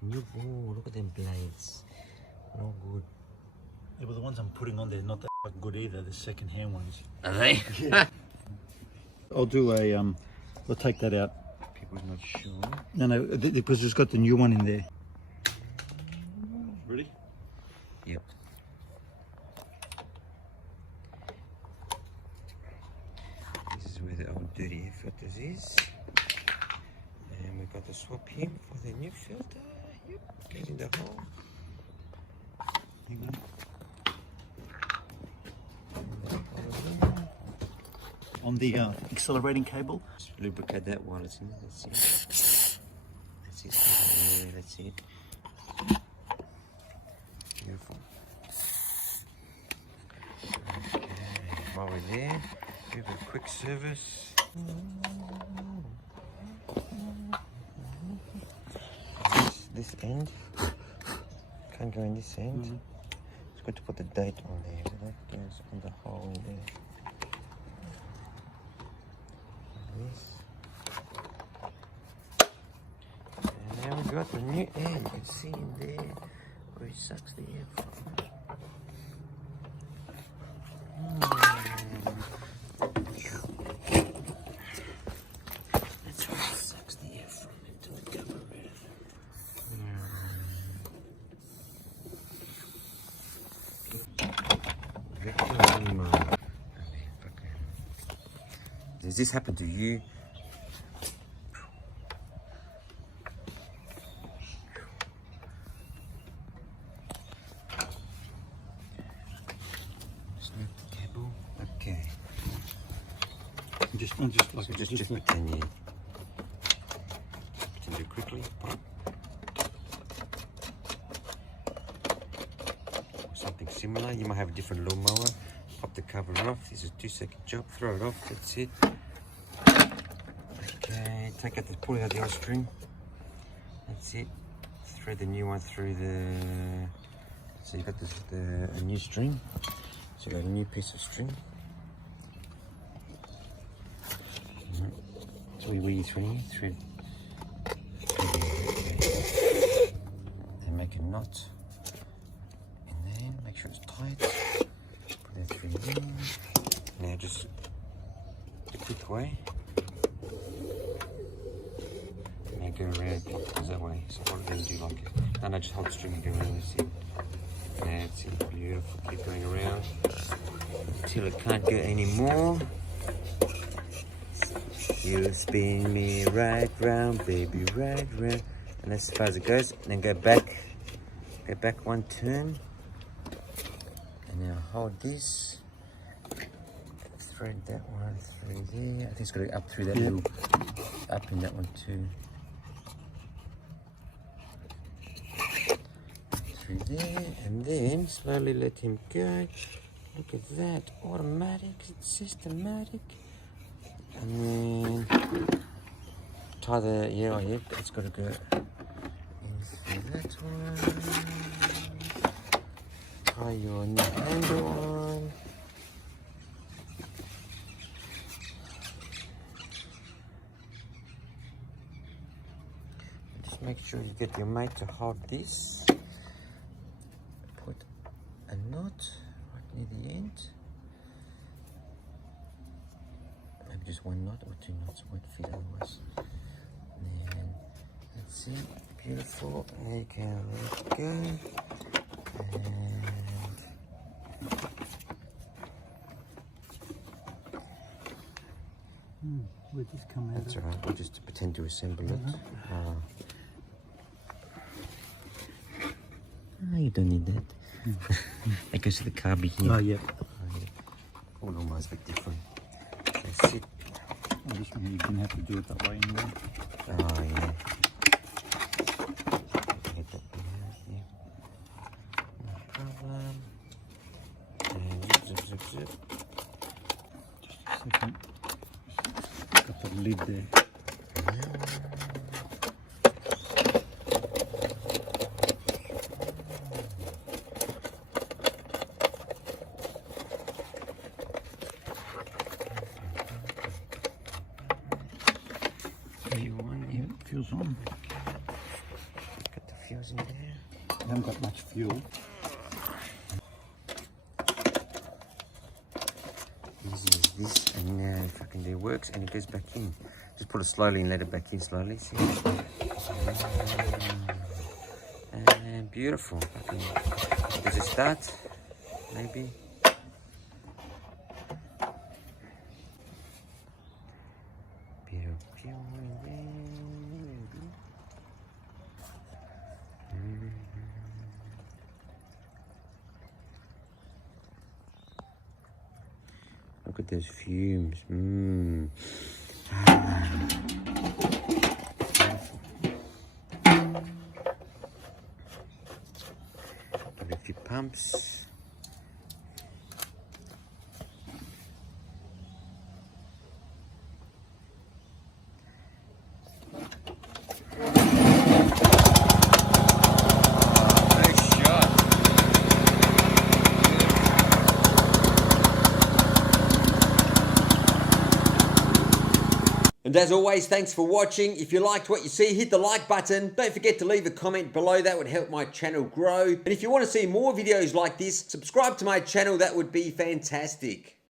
Oh, look at them blades. Not good. Yeah, but the ones I'm putting on there not that fucking good either. The second-hand ones. Are they? Yeah. I'll do a I'll take that out. People's not sure. No, because it's got the new one in there. Ready? Yep. This is where the old dirty air filters is. And we've got to swap him for the new filter. Yep, goes in the hole. Hang on. On the accelerating cable. Just lubricate that while it's in there. Let's see. That's it. Yeah, that's it. Beautiful. Okay, while we're there, give it a quick service. This end can't go in this end. It's good to put the date on there, so that goes on the hole in there. This. And now we've got the new air. You can see in there where it sucks the air from. That's where it sucks the air from into the carburetor. Victa Mower. Does this happen to you? Snap the cable. Okay. Just pretend you. Pretend do it quickly. Something similar. You might have a different lawnmower. Pop the cover off. This is a 2-second job. Throw it off. That's it. Okay. Pull out the old string. That's it. Thread the new one through the. So you got a new string. So you got a new piece of string. So we thread. And make a knot in there. Make sure it's tight. Put that thread in. Now just a quick way. Now go around goes that way. So what do you like? No, just hold the string and go around. That's it. That's it. Beautiful. Keep going around until it can't go anymore. You spin me right round, baby, right round. And that's as far as it goes. And then go back one turn. And now hold this. Thread that one through there. I think it's got to go up through that little, up in that one too. Through there, and then slowly let him go. Look at that, automatic, it's systematic. And then tie the, it's got to go in through that one. Tie your new handle on. Just make sure you get your mate to hold this. Put a knot right near the end. Maybe just one knot or 2 knots, it won't fit otherwise. And then that's it, beautiful. There you can let it go. And we'll just come out. That's all right, we'll just pretend to assemble it. You don't need that. That goes to the carby here. Oh, yep. All almost a bit different. That's it. Oh, this one you didn't have to do it that way anyway. Oh, yeah. Get that out here. No problem. And zip, zip, zip. Just a second. Got the lid there. You want it? Feels on. Got the fuel's in there. I haven't got much fuel. Easy as this, and now fucking it works, and it goes back in. Just put it slowly and let it back in slowly. See? And beautiful. Does it start? Maybe. Bit of fuel in there, maybe. Look at those fumes. Give it a few pumps. And as always, thanks for watching. If you liked what you see, hit the like button. Don't forget to leave a comment below. That would help my channel grow. And if you want to see more videos like this, subscribe to my channel. That would be fantastic.